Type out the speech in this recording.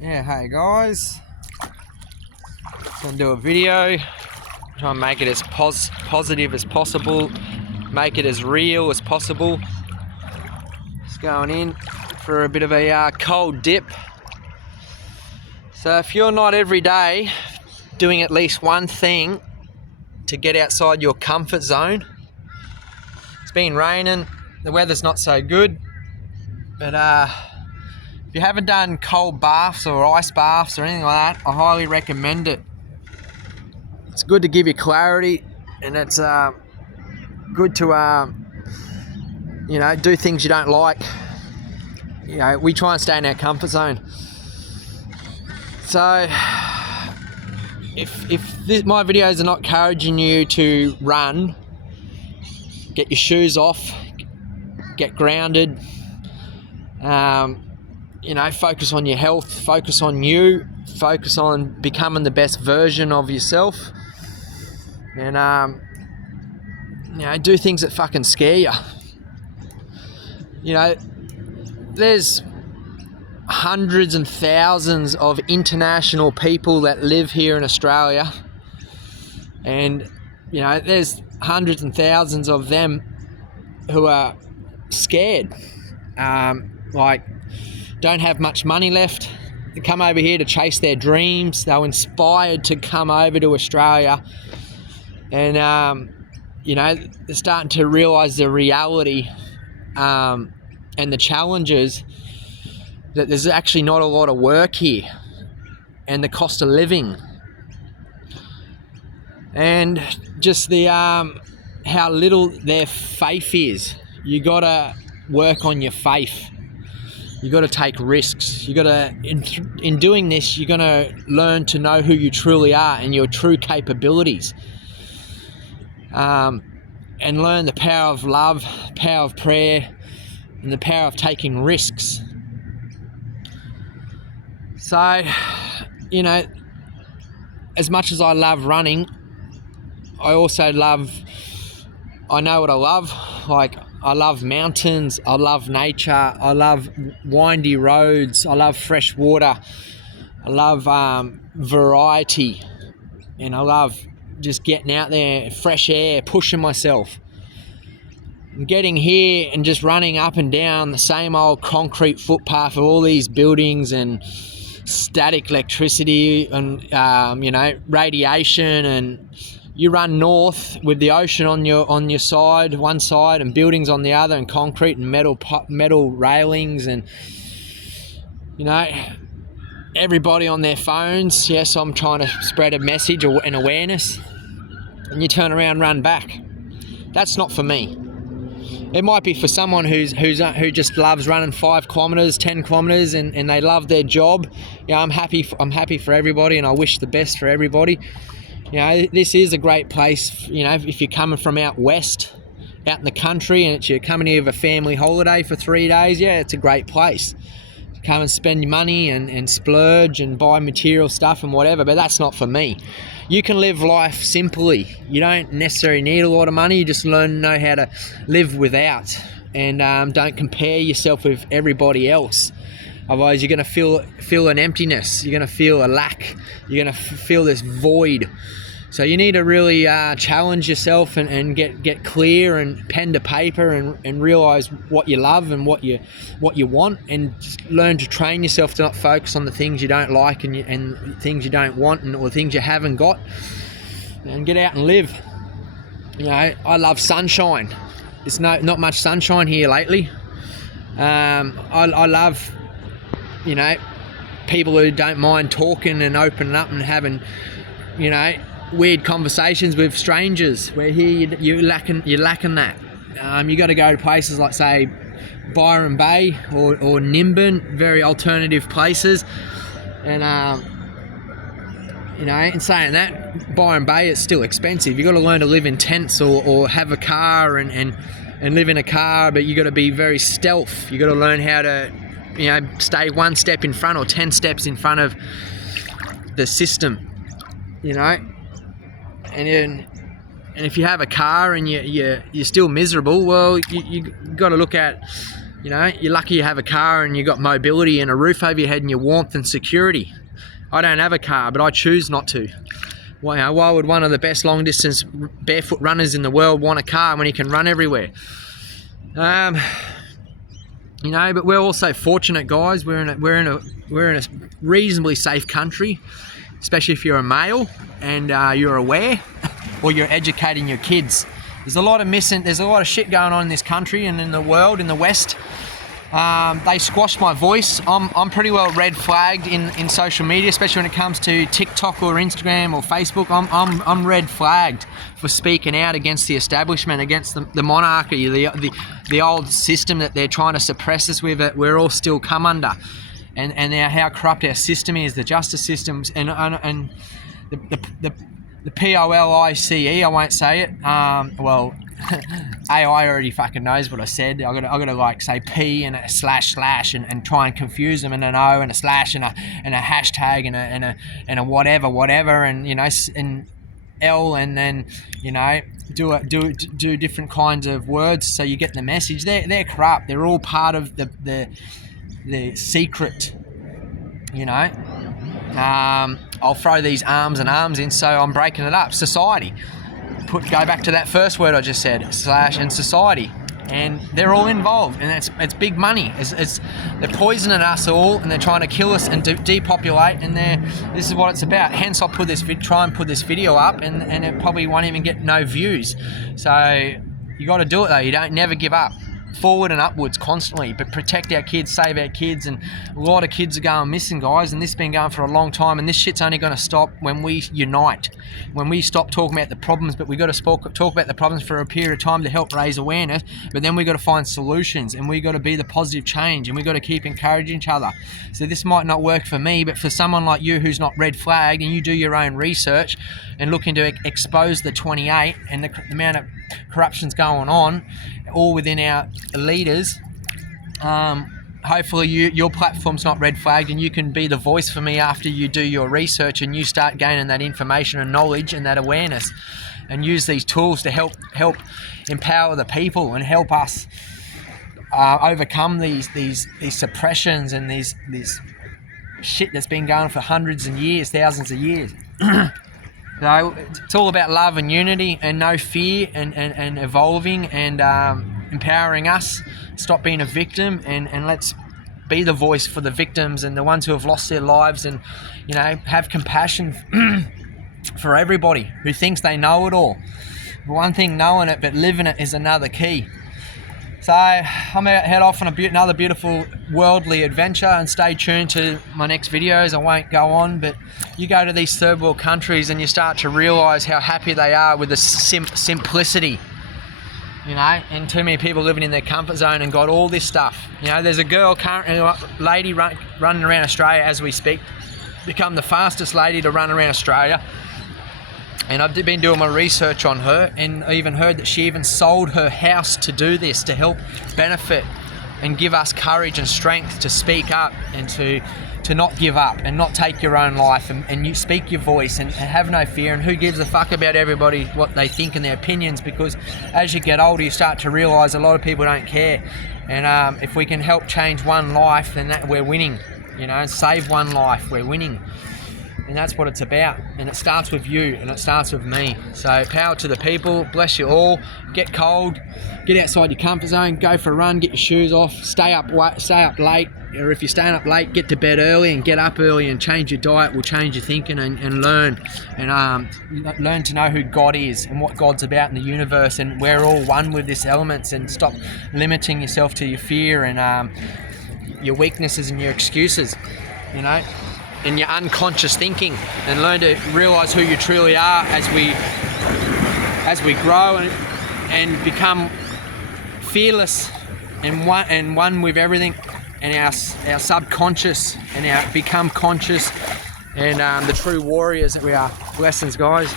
Yeah, hey guys, gonna do a video, try and make it as positive as possible, make it as real as possible. Just going in for a bit of a cold dip. So if you're not every day doing at least one thing to get outside your comfort zone, it's been raining, the weather's not so good, but if you haven't done cold baths or ice baths or anything like that, I highly recommend it. It's good to give you clarity, and it's good to do things you don't like. We try and stay in our comfort zone. So if my videos are not encouraging you to run, get your shoes off, get grounded, focus on your health, focus on you, focus on becoming the best version of yourself, and do things that fucking scare you. There's hundreds and thousands of international people that live here in Australia, and there's hundreds and thousands of them who are scared, don't have much money left. They come over here to chase their dreams. They were inspired to come over to Australia, and they're starting to realise the reality and the challenges, that there's actually not a lot of work here, and the cost of living, and just the how little their faith is. You gotta work on your faith. You got to take risks. You got to, in doing this, you're going to learn to know who you truly are and your true capabilities, and learn the power of love, power of prayer, and the power of taking risks. So, as much as I love running, I also I know what I love. I love mountains, I love nature, I love windy roads, I love fresh water, I love variety, and I love just getting out there, fresh air, pushing myself. And getting here and just running up and down the same old concrete footpath of all these buildings and static electricity and radiation, and you run north with the ocean on your side, one side, and buildings on the other, and concrete and metal railings, and everybody on their phones. Yes, I'm trying to spread a message and awareness, and you turn around, run back. That's not for me. It might be for someone who just loves running 5 kilometers, 10 kilometers, and they love their job. I'm happy for everybody, and I wish the best for everybody. This is a great place, if you're coming from out west, out in the country, and you're coming here with a family holiday for 3 days, it's a great place. Come and spend your money and splurge and buy material stuff and whatever, but that's not for me. You can live life simply. You don't necessarily need a lot of money, you just know how to live without, and don't compare yourself with everybody else. Otherwise, you're going to feel an emptiness. You're going to feel a lack. You're going to feel this void. So you need to really challenge yourself and get clear, and pen to paper, and realise what you love and what you want, and just learn to train yourself to not focus on the things you don't like and things you don't want, or things you haven't got, and get out and live. I love sunshine. There's not much sunshine here lately. I love people who don't mind talking and opening up and having weird conversations with strangers, where here you're lacking that. You got to go to places like, say, Byron Bay or Nimbin, very alternative places, and in saying that, Byron Bay is still expensive. You got to learn to live in tents or have a car and live in a car, but you got to be very stealth. You got to learn how to stay 1 step in front or 10 steps in front of the system, and if you have a car and you're still miserable, well, you got to look at You know, you're lucky you have a car and you got mobility and a roof over your head and your warmth and security. I don't have a car, but I choose not to. Why would one of the best long distance barefoot runners in the world want a car when he can run everywhere? You know, but we're also fortunate, guys. We're in a reasonably safe country, especially if you're a male and you're aware, or you're educating your kids. There's a lot of shit going on in this country and in the world, in the West. They squashed my voice. I'm pretty well red flagged in social media, especially when it comes to TikTok or Instagram or Facebook. I'm red flagged for speaking out against the establishment, against the monarchy, the old system that they're trying to suppress us with, that we're all still come under, and how corrupt our system is, the justice systems, and the POLICE. I won't say it. Well. AI already fucking knows what I said. I gotta like say P and a slash and try and confuse them, and an O and a slash and a hashtag and a whatever, and you know, and L, and then you know do different kinds of words so you get the message. They're corrupt. They're all part of the secret. You know. I'll throw these arms in, so I'm breaking it up. Society. Go back to that first word I just said, slash and society, and they're all involved, and it's big money. They're poisoning us all, and they're trying to kill us and depopulate, and this is what it's about. Hence, I'll try and put this video up, and it probably won't even get no views. So you got to do it though. You don't never give up. Forward and upwards constantly, but protect our kids, save our kids. And a lot of kids are going missing, guys, and this has been going for a long time, and this shit's only going to stop when we unite, when we stop talking about the problems. But we got to talk about the problems for a period of time to help raise awareness, but then we got to find solutions, and we got to be the positive change, and we got to keep encouraging each other. So this might not work for me, but for someone like you who's not red flagged, and you do your own research and looking to expose the 28 and the amount of corruption's going on, all within our leaders, hopefully your platform's not red flagged, and you can be the voice for me after you do your research and you start gaining that information and knowledge and that awareness, and use these tools to help empower the people and help us overcome these suppressions and these shit that's been going for hundreds of years, thousands of years. So it's all about love and unity and no fear, and evolving and empowering us. Stop being a victim, and let's be the voice for the victims and the ones who have lost their lives, and you know, have compassion for everybody who thinks they know it all. One thing knowing it, but living it is another key. So I'm going to head off on another beautiful worldly adventure, and stay tuned to my next videos. I won't go on, but you go to these third world countries and you start to realise how happy they are with the simplicity, you know, and too many people living in their comfort zone and got all this stuff. You know, there's a girl currently, lady running around Australia as we speak, become the fastest lady to run around Australia. And I've been doing my research on her, and I even heard that she even sold her house to do this, to help benefit and give us courage and strength to speak up and to not give up and not take your own life, and you speak your voice and have no fear. And who gives a fuck about everybody, what they think and their opinions, because as you get older you start to realise a lot of people don't care. And if we can help change one life, then we're winning, you know, save one life, we're winning. And that's what it's about, and it starts with you, and it starts with me. So power to the people, bless you all. Get cold, get outside your comfort zone, go for a run, get your shoes off, stay up late, or if you're staying up late, get to bed early and get up early, and change your diet will change your thinking, and learn to know who God is and what God's about in the universe, and we're all one with this elements, and stop limiting yourself to your fear and your weaknesses and your excuses, you know, and your unconscious thinking, and learn to realise who you truly are as we grow and become fearless and one with everything, and our subconscious, and become conscious, and the true warriors that we are. Blessings, guys.